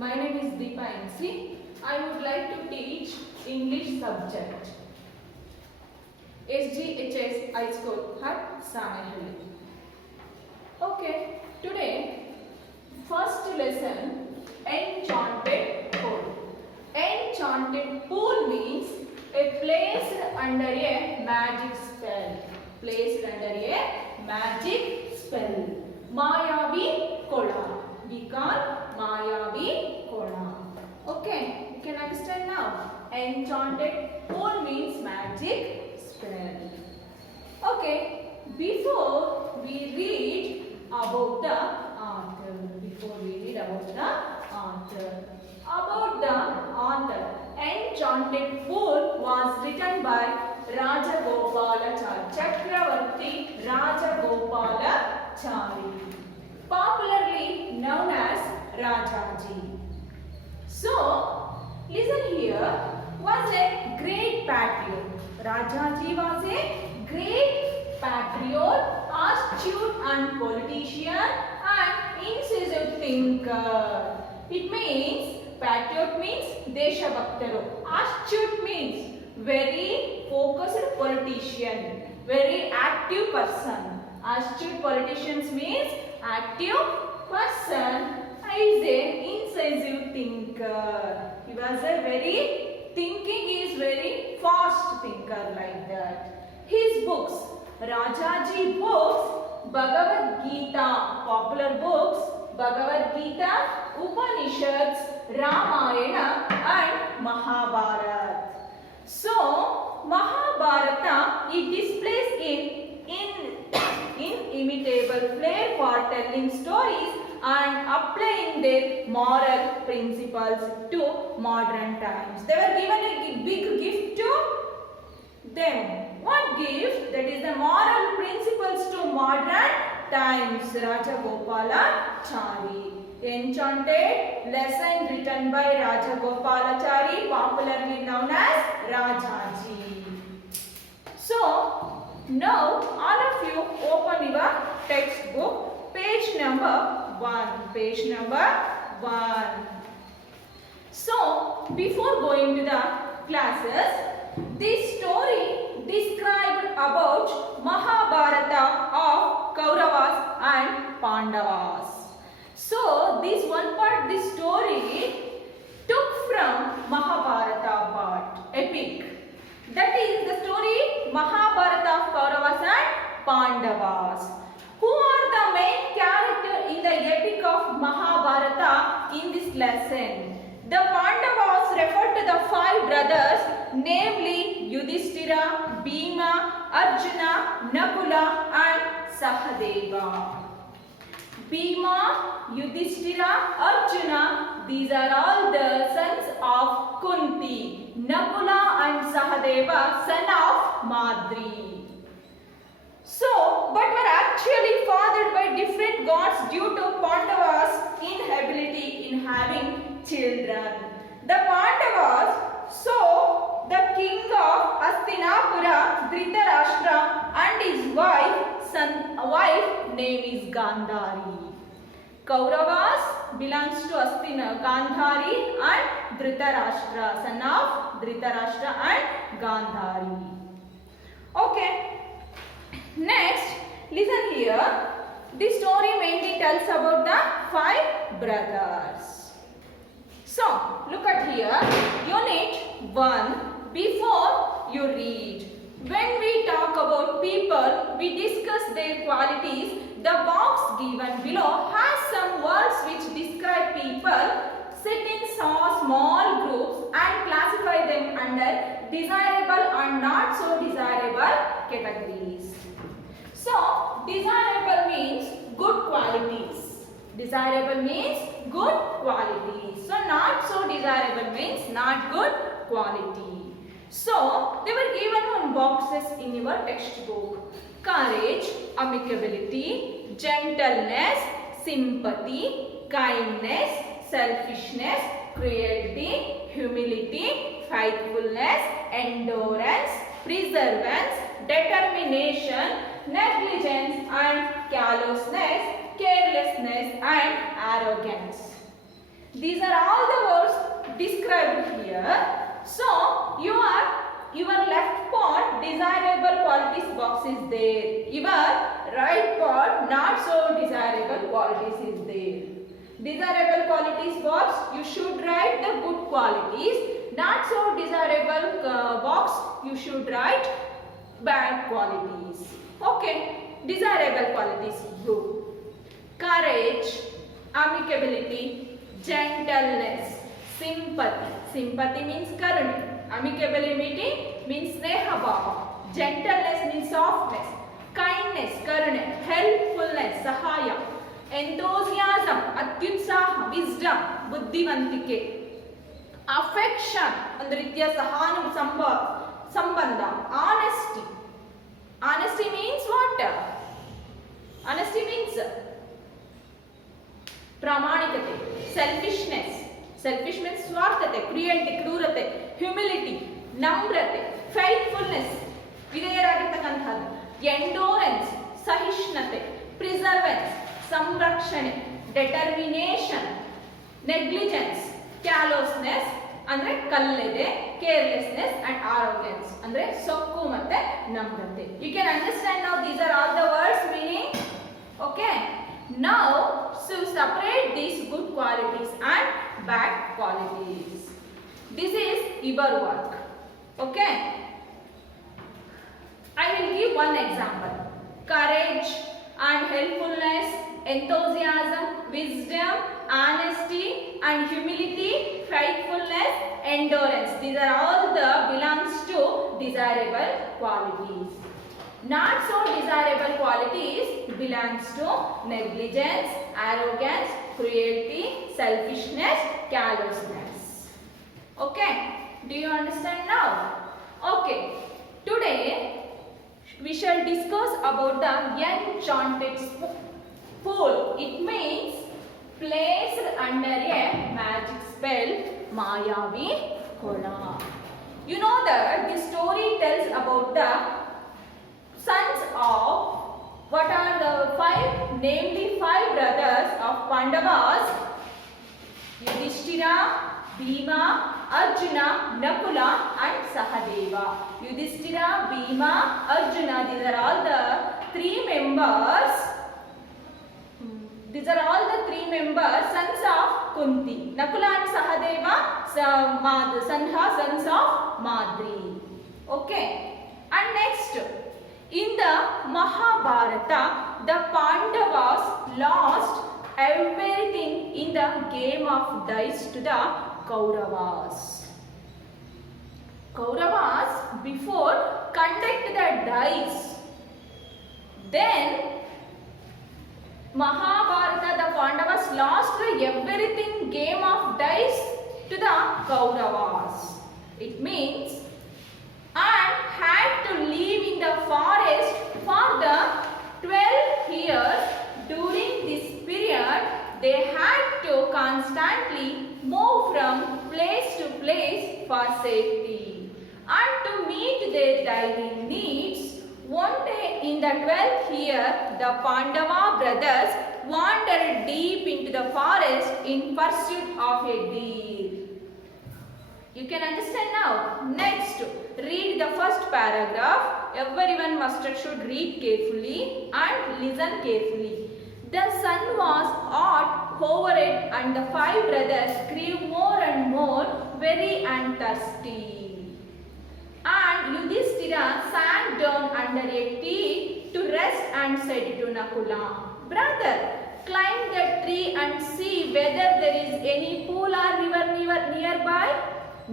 My name is Deepa MC. I would like to teach English subject. SGHS High School at Samehalli. Okay, today first lesson, Enchanted Pool. Enchanted Pool means a place under a magic spell. Placed under a magic spell. Mayavi Kola. We call Mayavi Kola. Okay, you can understand now. Enchanted Pool means magic spell. Okay, before we read about the author. About the author. Enchanted Pool was written by Rajagopalachari. Chakravarti Rajagopalachari. Popularly known as Rajaji. So, listen here, was a great patriot. Rajaji was a great patriot, astute and politician and incisive thinker. It means, patriot means Deshabhaktaru. Astute means very focused politician, very active person. Astute politicians means active person is a incisive thinker. He was a very thinking is very fast thinker like that. His books, Rajaji books, Bhagavad Gita, popular books, Bhagavad Gita, Upanishads, Ramayana and Mahabharata. So, Mahabharata it displays in inimitable flair for telling stories and applying their moral principles to modern times. They were given a big gift to them. What gift? That is the moral principles to modern times. Rajagopalachari. Enchanted lesson written by Rajagopalachari, popularly known as Rajaji. So, now all of you open your textbook, page number 1. Page number 1. So, before going to the classes, this story described about Mahabharata of Kauravas and Pandavas. So, this one part, this story took from Mahabharata part, epic. That is the story Mahabharata of Kauravas and Pandavas. Who are the main character in the epic of Mahabharata in this lesson? The Pandavas refer to the 5 brothers, namely Yudhishthira, Bhima, Arjuna, Nakula and Sahadeva. Bhima, Yudhishthira, Arjuna, these are all the sons of Kunti. Nakula and Sahadeva, son of Madri. So, but were actually fathered by different gods due to Pandavas' inability in having children. The Pandavas saw the king of Hastinapura, Dhritarashtra, and his wife name is Gandhari. Kauravas belongs to Gandhari and Dhritarashtra, son of Dhritarashtra and Gandhari. Okay. Next, listen here. This story mainly tells about the 5 brothers. So, look at here. Unit 1. Before you read. When we talk about people, we discuss their qualities. The box given below has some words which describe people. Sit in small groups and classify them under desirable and not so desirable categories. So, desirable means good qualities. Desirable means good qualities. So, not so desirable means not good quality. So, they were given on boxes in your textbook. Courage, amicability, gentleness, sympathy, kindness, selfishness, cruelty, humility, faithfulness, endurance, perseverance, determination, negligence and carelessness, and arrogance. These are all the words described here. So your left part desirable qualities box is there. Your right part not so desirable qualities is there. Desirable qualities box, you should write the good qualities. Not so desirable box, you should write bad qualities. Okay, desirable qualities, good. Courage, amicability, gentleness, sympathy. Sympathy means karuna. Amicability means sneha bhava. Gentleness means softness. Kindness, karuna. Helpfulness, sahaya. Enthusiasm, atyutsaha. Wisdom, buddhivantike. Affection, ಒಂದು ರೀತಿಯ ಸಹಾನು ಸಂಬಂಧ. Honesty. Honesty means what? Honesty means ಪ್ರಾಮಾಣಿಕತೆ. Selfishness. Selfish means ಸ್ವಾರ್ಥತೆ, cruelty, ಕ್ರೂರತೆ. Humility, ನಮ್ರತೆ. Faithfulness, ವಿಧೇಯರಾಗಿರ್ತಕ್ಕಂಥದ್ದು. Endurance, ಸಹಿಷ್ಣುತೆ. Preservance, ಸಂರಕ್ಷಣೆ. Determination, negligence, carelessness ಅಂದ್ರೆ ಕಲ್ಲೆದೆ, carelessness and arrogance ಅಂದ್ರೆ ಸೊಕ್ಕು ಮತ್ತೆ ನಮ್ರತೆ. You can understand now these are all the words meaning. Okay. Now, so separate these good qualities and bad qualities. This is your work. Okay. I will give one example. Courage and helpfulness, enthusiasm, wisdom, honesty and humility, faithfulness, endurance. These are all the belongs to desirable qualities. Not so desirable qualities belongs to negligence, arrogance, cruelty, selfishness, carelessness. Okay, do you understand now? Okay, today we shall discuss about the enchanted pool. It means placed under a magic spell, Mayavi Kola. You know that this story tells about the sons of what are the five, namely five brothers of Pandavas: Yudhishthira, Bhima, Arjuna, Nakula and Sahadeva. Yudhishthira, Bhima, Arjuna, these are all the three members. These are all the three members, sons of Kunti. Nakula and Sahadeva, sons of Madri. Okay. And next, in the Mahabharata, the Pandavas lost everything in the game of dice to the Kauravas. Kauravas before conduct the dice. Then Mahabharata, the Pandavas lost everything game of dice to the Kauravas. It means and had to live in the forest for the 12 years. During this period, they had to constantly move from place to place for safety. And to meet their daily needs, one day in the 12th year, the Pandava brothers wandered deep into the forest in pursuit of a deer. You can understand now. Next, read the first paragraph. Everyone should read carefully and listen carefully. The sun was hot overhead and the five brothers grew more and more weary and thirsty. And Yudhishthira sat down under a tree to rest and said to Nakula, "Brother, climb the tree and see whether there is any pool or river nearby."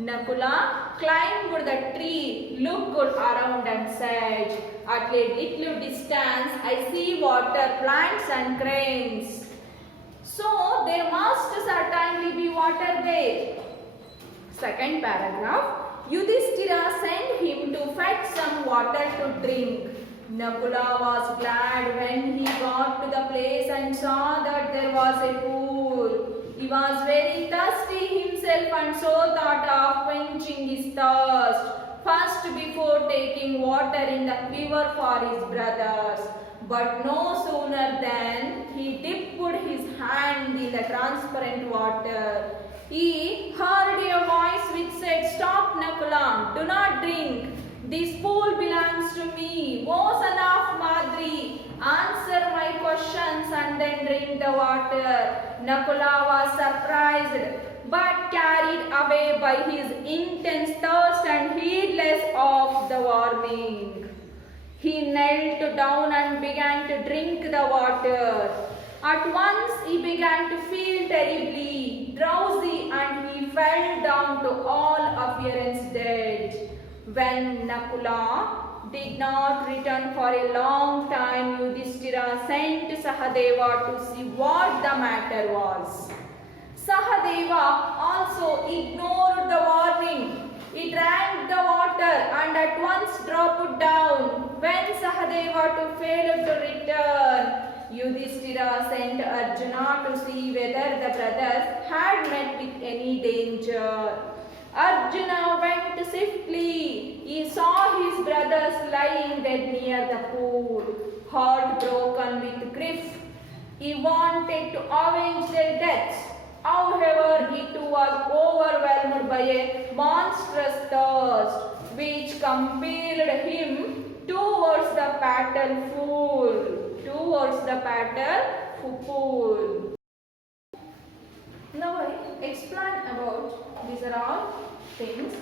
Nakula climbed the tree, looked around and said, "At a little distance I see water, plants and cranes. So there must certainly be water there." Second paragraph. Yudhishthira sent him to fetch some water to drink. Nakula was glad when he got to the place and saw that there was a pool. He was very thirsty himself and so thought of quenching his thirst first before taking water in the river for his brothers. But no sooner than he dipped his hand in the transparent water He heard a voice which said, "Stop, Nakula, do not drink. This pool belongs to me. O son of Madri, answer my questions and then drink the water." Nakula was surprised but carried away by his intense thirst and heedless of the warning. He knelt down and began to drink the water. At once he began to feel terribly drowsy and he fell down to all appearance dead. When Nakula did not return for a long time, Yudhishthira sent Sahadeva to see what the matter was. Sahadeva also ignored the warning. He drank the water and at once dropped down. When Sahadeva failed to return, Yudhishthira sent Arjuna to see whether the brothers had met with any danger. Arjuna went swiftly. He saw his brothers lying dead near the pool, heartbroken with grief. He wanted to avenge their deaths. However, he too was overwhelmed by a monstrous thirst, which compelled him towards the pool. Now I explain about these are all things.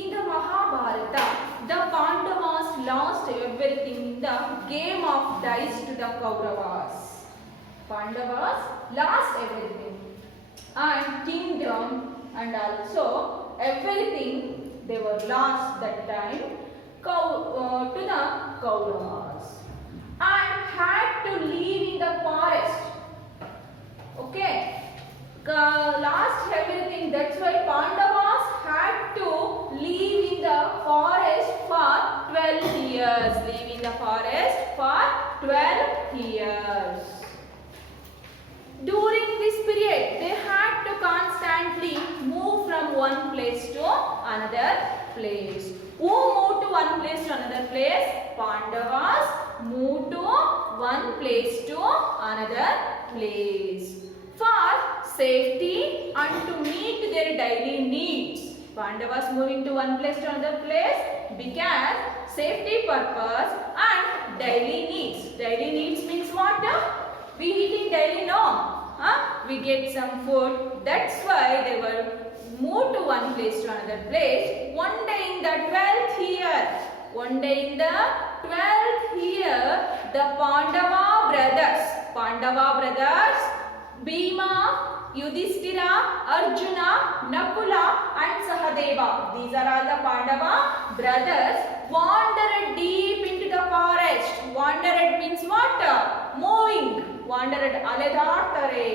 In the Mahabharata, the Pandavas lost everything in the game of dice to the Kauravas. Pandavas lost everything, and kingdom and also everything they were lost that time to the Kauravas and had to live in the forest. Okay, lost everything. That's why Pandavas had to live in the forest for 12 years. Live in the forest for 12 years. During this period, they had to constantly move from one place to another place. Who moved to one place to another place? Pandavas moved to one place to another place for safety and to meet their daily needs. Pandavas moving to one place to another place because safety purpose and daily needs. Daily needs means what? We eating daily, no? We get some food. That's why they were moved to one place to another place. One day in the 12th year, the Pandava brothers, Bhima, Yudhishthira, Arjuna, Nakula and Sahadeva. These are all the Pandava brothers wandered deep into the forest. Wandered means what? Moving. Wandered aledaatare.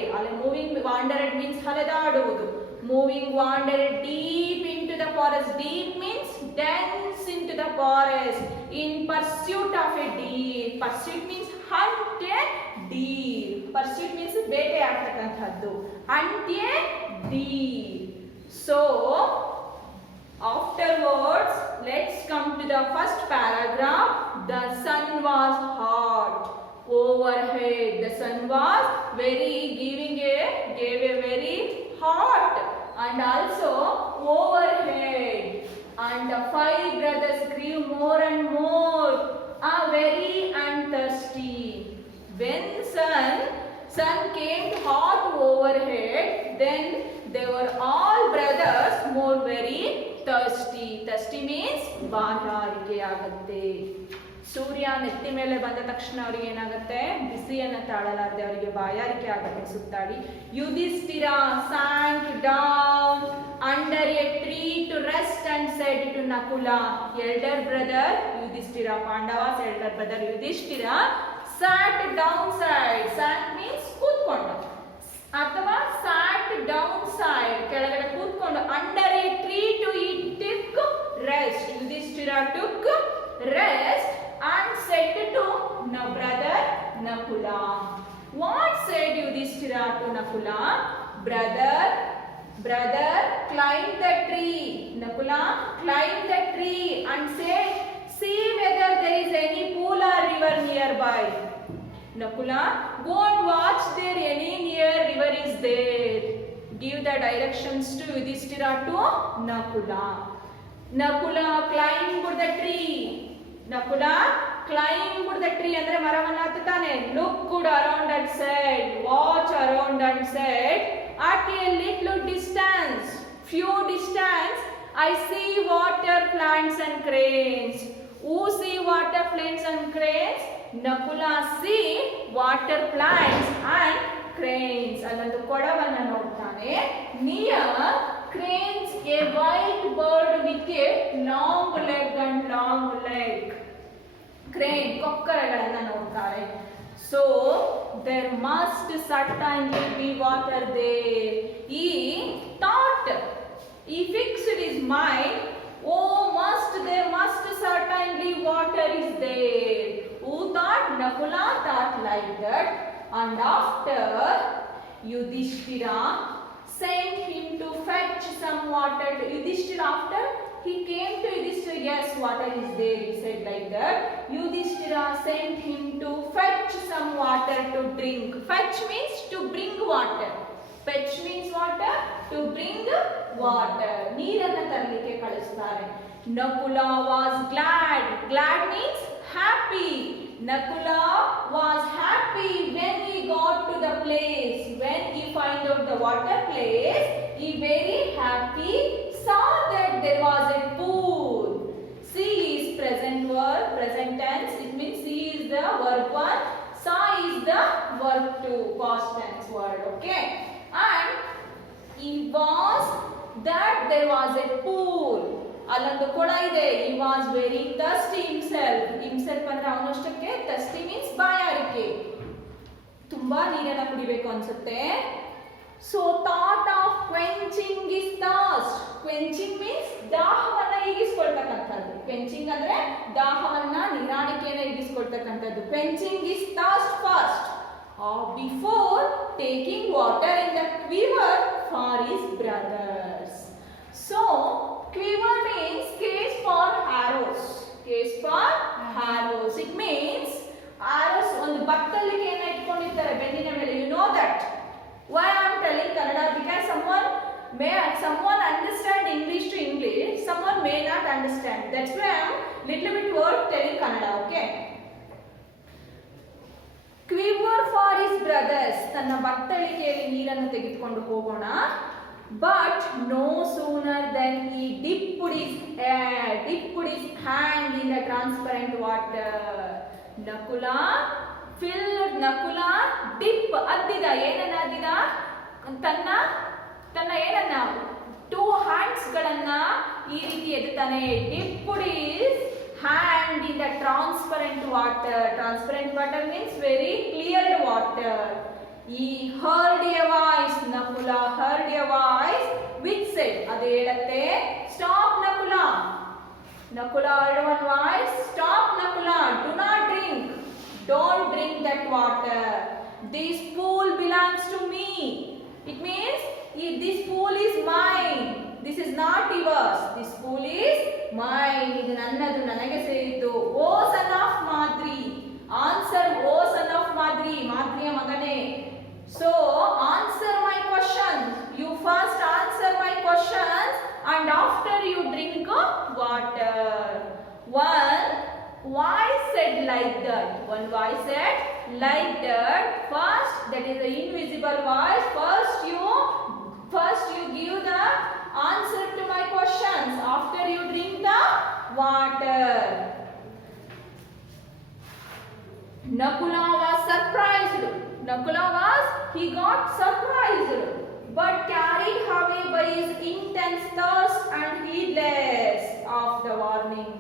Moving. Wandered means haledaduvudu. Moving, wandered deep into the forest. Deep means dense into the forest in pursuit of a deer. Pursuit means hunt a deer. Pursuit means ಬೇಟೆ ಆಡ್ತಕ್ಕಂಥದ್ದು. Hunt a deer. So, afterwards, let's come to the first paragraph. The sun was hot overhead. The sun was gave a very hot and also overhead. And the 5 brothers grew more and more weary and thirsty. When sun came to hot overhead, then they were all brothers more very thirsty. Thirsty means ಬಾಯಾರಿಕೆ ಆಗುತ್ತೆ. ಸೂರ್ಯ ನೆತ್ತಿ ಮೇಲೆ ಬಂದ ತಕ್ಷಣ ಅವರಿಗೆ ಏನಾಗುತ್ತೆ? ಬಿಸಿಯನ್ನು ತಾಳಲಾರದೆ ಅವರಿಗೆ ಬಾಯಾರಿಕೆ ಆಗುತ್ತೆ ಸುತ್ತಾಡಿ. Yudhishthira sank down under a tree to rest and said to Nakula, elder brother Yudhishthira, Pandava's elder brother Yudhishthira, sat downside. Sat means ಕೂತ್ಕೊಂಡು ಅಥವಾ sat downside ಕೆಳಗಡೆ ಕೂತ್ಕೊಂಡು under a tree to took rest. Yudhishthira took rest and said to brother Nakula. What said Yudhishthira to Nakula? Brother, climb the tree. Nakula climbed the tree and said, see whether there is any pool or river nearby. Nakula, go and watch there any near river is there. give the directions to Yudhishthira to Nakula. Nakula climbed the tree. Nakula climbed the tree andre maravanna hattutane. Looked around and said, watch around and said, at a little distance, few distance, I see water plants and cranes. Who see water plants and cranes? Nakula see water plants and cranes. Allondu kodavanna nodtane. Near cranes, a white bird with a long leg and long leg. Crane, ಕೊಕ್ಕರೆಗಳನ್ನು ನೋಡ್ತಾರೆ. So there must certainly be water there. He thought, he fixed his mind, oh there must certainly water is there. Who thought? Nakula thought like that, and after Yudhishthira sent him to fetch some water to Yudhishthira. After he came to Yudhishthira, yes, water is there, he said like that. Yudhishthira sent him to fetch some water to drink. Fetch means to bring water. Fetch means water, to bring water. ನೀರನ್ನು ತರಲಿಕ್ಕೆ ಕಳಿಸ್ತಾರೆ. Nakula was glad. Glad means happy. Nakula was happy when he got to the place. When he find out the water place, he very happy saw that there was a pool. See is present word, present tense. It means see is the verb 1. Saw is the verb 2, past tense word. Okay. And he was that there was a pool. ಅಲ್ಲೊಂದು ಕೊಳ ಇದೆ. He was very thirsty himself. Himself ಅಂದ್ರೆ ಅವನಷ್ಟಕ್ಕೆ thirsty means ಬಾಯಾರಿಕೆ. ತುಂಬಾ ನೀರನ್ನ ಕುಡಿಬೇಕು ಅನ್ಸುತ್ತೆ. So thought of quenching his thirst. Quenching means ದಾಹವನ್ನ ಈಗಿಸ್ಕೊಳ್ತಕ್ಕಂಥದ್ದು. Quenching ಅಂದ್ರೆ ದಾಹವನ್ನ ನಿರಾಣಿಕೆಯನ್ನ ಈಗಿಸ್ಕೊಳ್ತಕ್ಕಂಥದ್ದು. Quenching his thirst first. Before taking water in the quiver for his brothers. So quiver means case for arrows. Case for arrows. It means arrows ಒಂದು ಬತ್ತಲಿಗೆಯನ್ನು ಇಟ್ಕೊಂಡಿರ್ತಾರೆ ಬೆನ್ನಿನ ಮೇಲೆ. You know that. Why I am telling Kannada? Because someone understand English to English, someone may not understand. That's why I am little bit word telling Kannada. Okay. Quiver for his brothers. ತನ್ನ ಬತ್ತಳಿಕೆಯಲ್ಲಿ ನೀರನ್ನು ತೆಗೆದುಕೊಂಡು ಹೋಗೋಣ. But no sooner than he dipped his hand in the transparent water. Nakula dip ಅದ್ದಿದ. ಏನನ್ನ ಅದ್ದಿದ? ತನ್ನ ಏನನ್ನ 2 hands ಗಳನ್ನ ಈ ರೀತಿ ಎತ್ತುತ್ತಾನೆ. Dipped his hand in the transparent water. Transparent water means very clear water. He heard a voice. Nakula heard a voice which said, ಅದು ಹೇಳುತ್ತೆ, stop Nakula. Nakula heard one voice, stop Nakula, do not drink. Don't drink that water. This pool belongs to me. It means this pool is mine. This is not yours. This pool is mine. ಇದು ನನ್ನದು, ನನಗೆ ಸೇರಿದ್ದು. ಓ son of Madri. Answer, O son of Madri. ಮಾದ್ರಿಯ ಮಗನೇ. So answer my questions. You first answer my questions and after you drink water. One voice said like that. One voice said like that. First, that is the invisible voice. First you give the answer to my questions. After you drink the water. Nakula was surprised. He got surprised, but carried away by his intense thirst and heedless of the warning.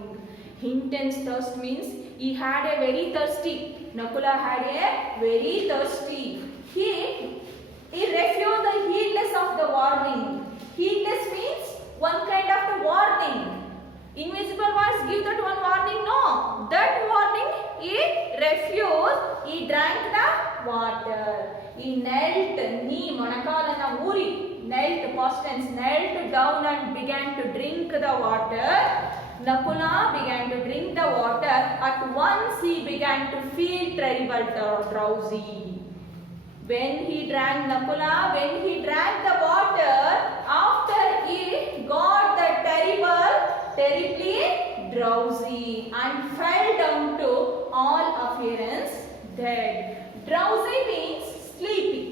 Intense thirst means he had a very thirsty. Nakula had a very thirsty. He refused the heedless of the warning. Heedless means one kind of the warning. Invisible voice give that one warning. No, that warning he refused. He drank the water. He knelt, knee, ಮೊಣಕಾಲನ್ನ ಊರಿ, knelt, past tense, knelt down and began to drink the water. Nakula began to drink the water. At once he began to feel terrible drowsy. When he drank Nakula, when he drank the water, after he got the terribly drowsy and fell down to all appearance dead. Drowsy means sleepy.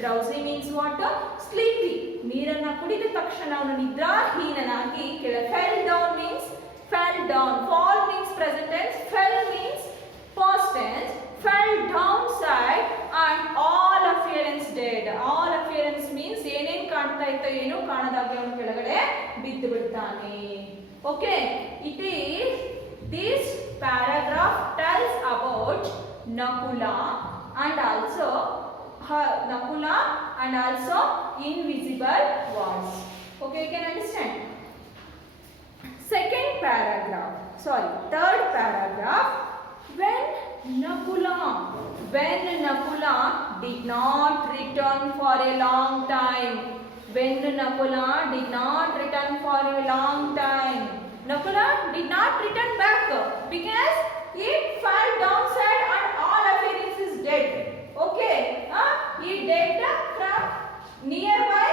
Drowsy means what? Sleepy. ನೀರನ್ನ ಕುಡಿದ ತಕ್ಷಣ ಅವನು ನಿದ್ರಾಹೀನನಾಗಿ fell down means fell down. Fall means present tense. Fell means past tense. Fell downside and all appearance dead. All appearance means ಏನೇನು ಕಾಣ್ತಾ ಇತ್ತೋ ಏನೂ ಕಾಣದಾಗೆ ಅವನು ಕೆಳಗಡೆ ಬಿದ್ದು ಬಿಡ್ತಾನೆ. Okay, it is this paragraph tells about Nakula and also invisible walls. Okay, you can understand. Third paragraph. When Nakula did not return for a long time. When Nakula did not return for a long time. Nakula did not return back because it fell downside and all appearance is dead. Okay, he dead from nearby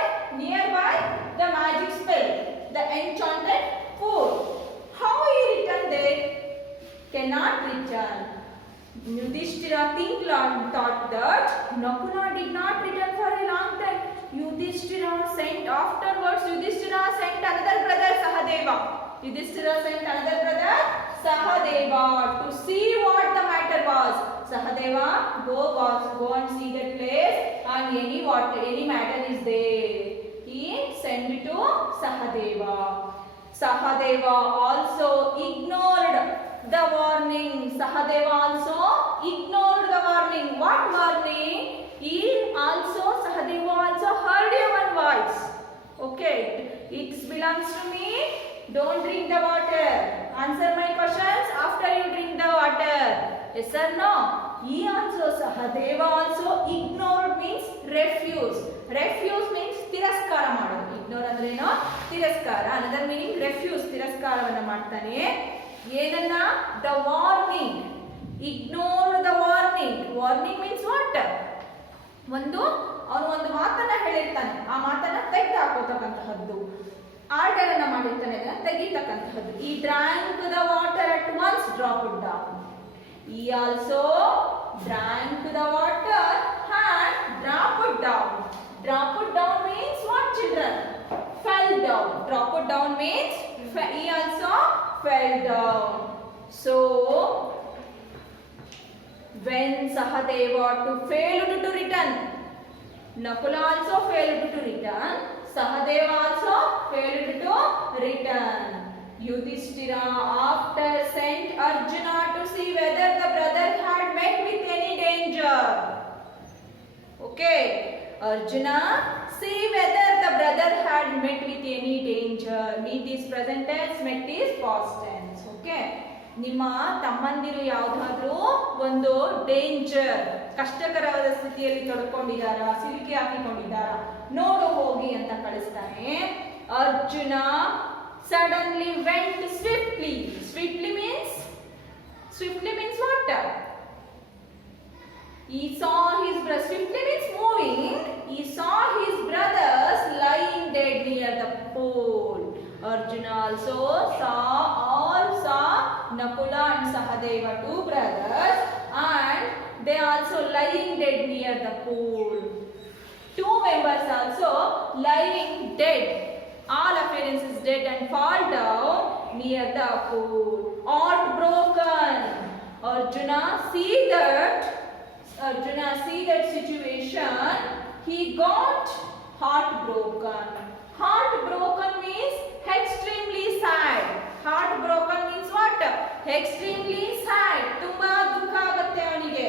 the magic spell, the enchanted pool. How he returned there? Cannot return. Yudhishthira thought that Nakula did not return for a long time. Yudhishthira sent another brother Sahadeva. To see what the matter was. Sahadeva, go and see that place and any matter is there. He sent to Sahadeva. Sahadeva also ignored the warning. What warning? Sahadeva also heard one voice. Okay, it belongs to me. Don't drink the water. Answer my questions after you drink the water. Yes or no? Sahadeva also ignored means refuse. Refuse means tiraskara ಮಾಡೋದು. Ignore ಅಂದ್ರೆ ಏನು? ತಿರಸ್ಕಾರ. Another meaning refuse. ತಿರಸ್ಕಾರವನ್ನ ಮಾಡ್ತಾನೆ. ಏನನ್ನ? The warning. Ignore the warning. Warning means what? ಅವನು ಒಂದು ಮಾತನ್ನ ಹೇಳಿರ್ತಾನೆ, ಆ ಮಾತನ್ನ ತೆಗೆದು ಹಾಕೋತಕ್ಕಂತಹದ್ದು, ಆರ್ಡರ್ ಅನ್ನ ಮಾಡಿರ್ತಾನೆ, ಅದನ್ನ ತೆಗಿತಕ್ಕಂತಹದ್ದು. He drank the water at once, dropped it down. He also drank the water and dropped it down. Drop it down means what, children? Fell down. Drop it down means he also fell down. So when Sahadeva failed to return, Nakula also failed to return. Sahadeva also failed to return. Yudhishthira after sent Arjuna to see whether the brother had met with any danger. Okay, Arjuna see whether the brother had met with any danger. Meet is present tense, met is past tense. Okay, ನಿಮ್ಮ ತಮ್ಮಂದಿರು ಯಾವುದಾದ್ರೂ ಒಂದು danger, ಕಷ್ಟಕರವಾದ ಸ್ಥಿತಿಯಲ್ಲಿ ತೊಡ್ಕೊಂಡಿದ್ದಾರಾ, ಸಿಲುಕಿ ಹಾಕಿಕೊಂಡಿದ್ದಾರಾ, ನೋಡು ಹೋಗಿ ಅಂತ ಕಳಿಸ್ತಾನೆ. Arjuna suddenly went swiftly. Swiftly means what? He saw his brother. Swiftly means moving. He saw his brothers lying dead near the pool. Arjuna also saw Nakula and Sahadeva, two brothers, and they also lying dead near the pool. Two members also lying dead. All appearance is dead and fall down near the pool. Heartbroken. Arjuna see that situation. He got heartbroken. Heartbroken means extremely sad. Heartbroken means what? Extremely sad. ತುಂಬಾ ದುಃಖ ಆಗುತ್ತೆ ಅವನಿಗೆ.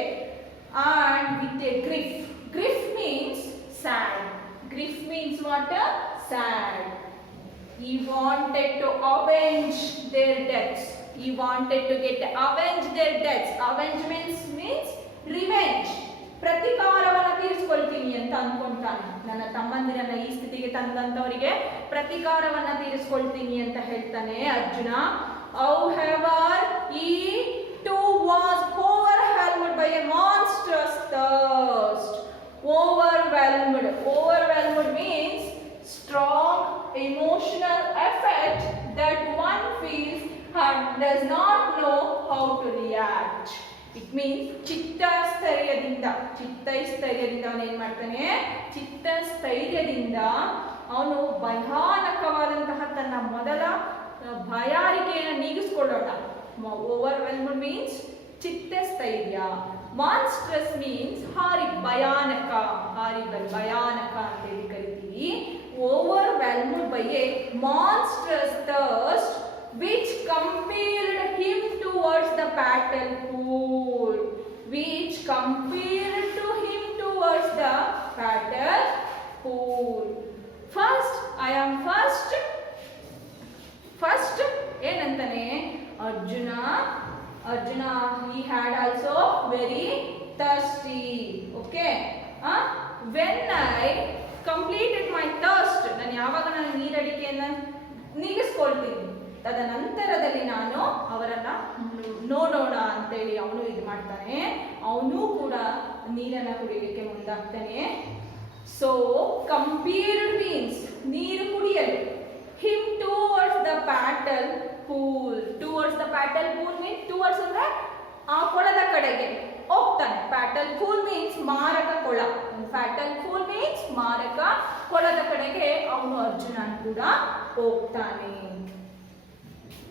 And with a grief. Grief means sad. Grief means what? Sad. He wanted to avenge their deaths. He wanted to avenge their deaths. Avenge means revenge. ಪ್ರತಿಕಾರವನ್ನ ತೀರಿಸಿಕೊಳ್ತೀನಿ ಅಂತ ಅನ್ಕೊಂತಾನೆ. ನನ್ನ ತಮ್ಮಂದಿರನ್ನ ಈ ಸ್ಥಿತಿಗೆ ತಂದಂತವರಿಗೆ ಪ್ರತಿಕಾರವನ್ನ ತೀರಿಸಿಕೊಳ್ತೀನಿ ಅಂತ ಹೇಳ್ತಾನೆ Arjuna. However, he too was overwhelmed by a monstrous thirst. overwhelmed. Overwhelmed means strong emotional effect that one feels and does not know how to react. It means ಚಿತ್ತಸ್ಥೈರ್ಯದಿಂದ ಅವನು ಏನು ಮಾಡ್ತಾನೆ, ಚಿತ್ತಸ್ಥೈರ್ಯದಿಂದ ಅವನು ಭಯಾನಕವಾದಂತಹ ತನ್ನ ಮೊದಲ ಭಯಾರಿಕೆಯನ್ನು ನೀಗಿಸ್ಕೊಳ್ಳೋಣ. ಓವರ್ವೆಲ್ಮ್ಡ್ ಮೀನ್ಸ್ ಚಿತ್ತಸ್ಥೈರ್ಯ. ಮಾನ್ಸ್ಟ್ರಸ್ ಮೀನ್ಸ್ ಭಯಾನಕ, ಭಯಾನಕ ಅಂತೇಳಿ ಕರಿತೀವಿ. overwhelmed by a monstrous thirst which compelled him towards the battle pool. First, I am first ಏನಂತಾನೆ Arjuna, he had also very thirsty. Okay, when I completed my thirst, ನಾನು ಯಾವಾಗ ನಾನು ನೀರಡಿಕೆಯನ್ನು ನೀಗಿಸ್ಕೊಳ್ತೀನಿ, ತದನಂತರದಲ್ಲಿ ನಾನು ಅವರನ್ನ ನೋಡೋಣ ಅಂತೇಳಿ ಅವನು ಇದು ಮಾಡ್ತಾನೆ. ಅವನು ಕೂಡ ನೀರನ್ನ ಕುಡಿಯಲಿಕ್ಕೆ ಮುಂದಾಗ್ತಾನೆ. ಸೊ ಕಂಪೀಲ್ಡ್ ಮೀನ್ಸ್ ನೀರು ಕುಡಿಯಲು. Him towards the battle pool. Towards the battle pool means towards ಅಂದ್ರೆ ಆ ಕೊಳದ ಕಡೆಗೆ ಹೋಗ್ತಾನೆ. ಬ್ಯಾಟಲ್ ಪೂಲ್ ಮೀನ್ಸ್ ಮಾರಕ ಕೊಳ. ಬ್ಯಾಟಲ್ ಪೂಲ್ ಮೀನ್ಸ್ ಮಾರಕ ಕೊಳದ ಕಡೆಗೆ ಅವನು ಅರ್ಜುನನ್ ಕೂಡ ಹೋಗ್ತಾನೆ.